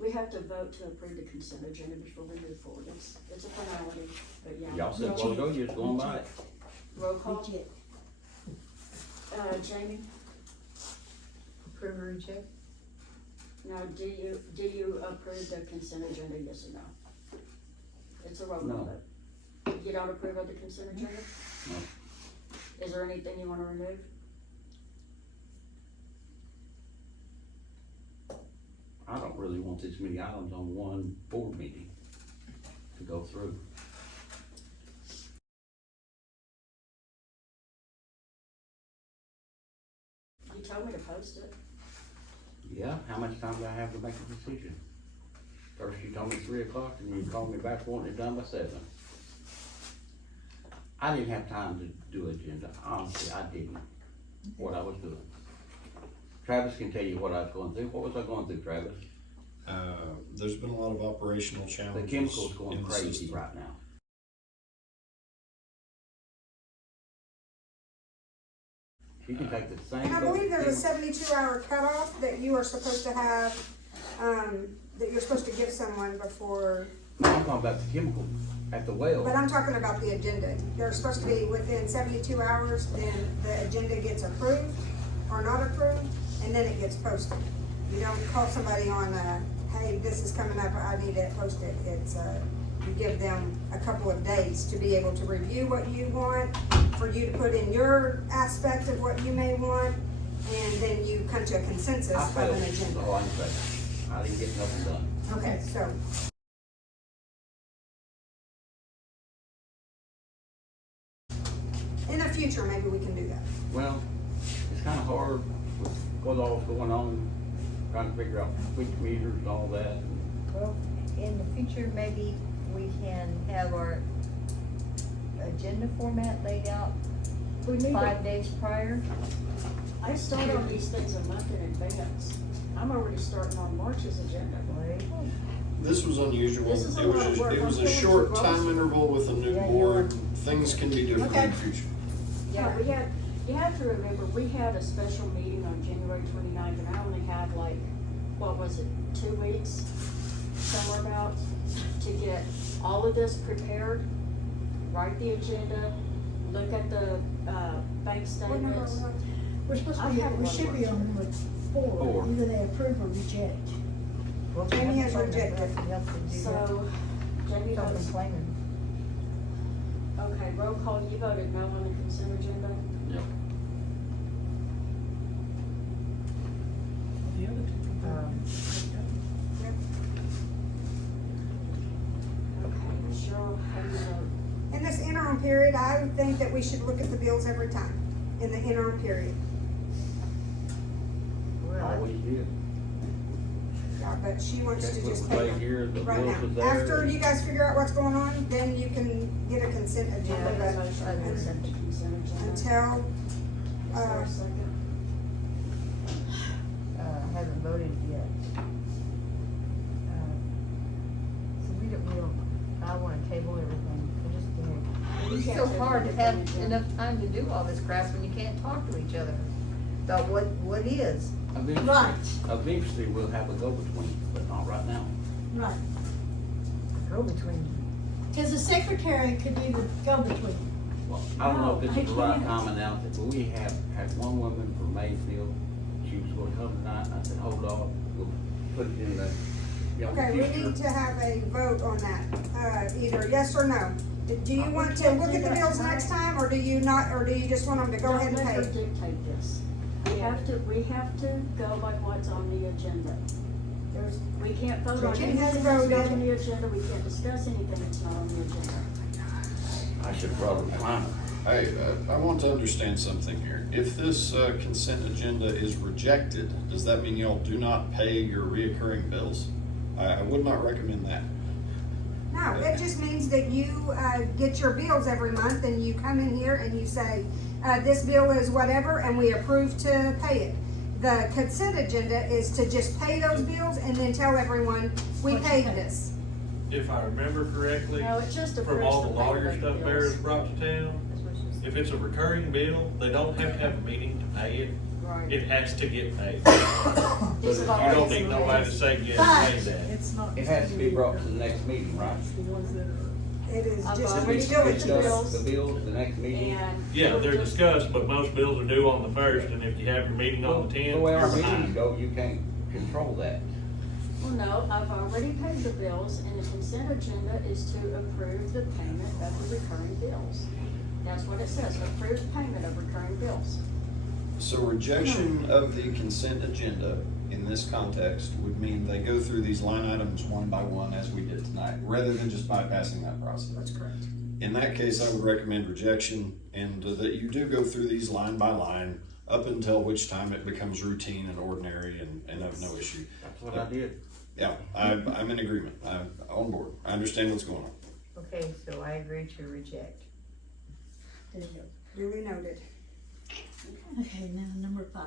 We have to vote to approve the consent agenda before we move forward. It's a formality, but yeah. Y'all said, well, go, you're just going by it. Roll call. Reject. Jamie, Approve or reject? now do you approve the consent agenda, yes or no? It's a roll call No. vote. You don't approve of the consent agenda? No. Is there anything you wanna remove? I don't really want this many items on one board meeting to go through. You told me to post it. Yeah, how much time do I have to make a decision? First you told me 3 o'clock and you called me back wanting it done by 7. I didn't have time to do agenda, honestly, I didn't, what I was doing. Travis can tell you what I was going through. What was I going through, Travis? There's been a lot of operational The challenges. chemical's going in the crazy system. right now. You can take the same. And I believe there's a 72-hour cutoff that you are supposed to have, that you're supposed to give someone before, I'm talking about the chemical at the well. but I'm talking about the agenda. They're supposed to be within 72 hours, then the agenda gets approved or not approved, and then it gets posted. You don't call somebody on, hey, this is coming up, I need it posted. It's, you give them a couple of days to be able to review what you want, for you to put in your aspect of what you may want, and then you come to a consensus I of failed, an that's agenda. all I can say. I didn't get nothing done. Okay, so, in the future, maybe we can do that. Well, it's kinda hard with what all's going on, trying to figure out which meters and all that. Well, in the future, maybe we can have our agenda format laid out We need 5 days prior. I start on these things a month in advance. I'm already starting on March's agenda. This was unusual. This is a It was lot of work. it was I'm a feeling short too time gross. interval with a new Yeah, board. Things can be different in Okay. the future. Yeah, you have to remember, we had a special meeting on January 29th, and I only had like, what was it, 2 weeks? Somewhere about, to get all of this prepared, write the agenda, look at the, bank What number are statements. we on? We're supposed I to be, have we one should be more. on number Four. 4, either they approve or reject. Well, Jamie has that's something rejected. that we have to do that. So, Jamie Stop votes, complaining. okay, roll call, you voted no on the consent agenda? Yep. The other two confirmed. Okay, Cheryl, how do you vote? In this interim period, I would think that we should look at the bills every time, in the interim period. Well, Always did. Yeah, but she wants Check to what just was pay right them here, the right bills was now. there. After you guys figure out what's going on, then you can get a consent I agenda, make a but motion to accept the consent agenda. until, Is there a second? haven't voted yet. So we don't, I wanna table everything, I just, We it's can't so table hard to have everything, enough time to do all this crap when you can't talk to each other about what is. Eventually, Right. eventually we'll have a go-between, but not right now. Right, Go between. because the secretary could be the go-between. Well, I don't know if this No, is the I right can't. time to announce it, but we have had one woman from Maysville. She was gonna come tonight, and I said, hold on, we'll put it in the, you know, okay, we future. need to have a vote on that, either yes or no. Do you want to look at the bills next time, or do you not, or do you just want them to go ahead and Don't let her pay? dictate this. We have to go by what's on the agenda. We can't vote on Jim anything has that's not voted. on the agenda, we can't discuss anything that's not on the agenda. I should've brought a recliner. Hey, I want to understand something here. If this consent agenda is rejected, does that mean y'all do not pay your reoccurring bills? I would not recommend that. No, it just means that you, get your bills every month, and you come in here and you say, this bill is whatever, and we approve to pay it. The consent agenda is to just pay those bills and then tell everyone, we What you paid paid. this. If I remember correctly, No, it just from approves all the the lawyer payment stuff Bear's bills. brought to town, That's what she said. if it's a recurring bill, they don't have to have a meeting to pay it. Right. it has to get paid. These have You already don't been need nobody to raised. say yes, But pay that. it's not. It has to be brought to the next meeting, right? The ones that are. It is I've just already utility discussed bills. the The bills, the next meeting. And. Yeah, they're just- discussed, but most bills are due on the first, and if you have your meeting on the tenth, The way our you're meetings behind. go, you can't control that. Well, no, I've already paid the bills, and the consent agenda is to approve the payment of the recurring bills. That's what it says, approve payment of recurring bills. So rejection of the consent agenda in this context would mean they go through these line items one by one as we did tonight, rather than just bypassing that process. That's correct. In that case, I would recommend rejection and that you do go through these line by line up until which time it becomes routine and ordinary and of no issue. That's what I did. Yeah, I'm in agreement. I'm on board. I understand what's going on. Okay, so I agree to reject. There you go. Duly noted. Okay, now number 5.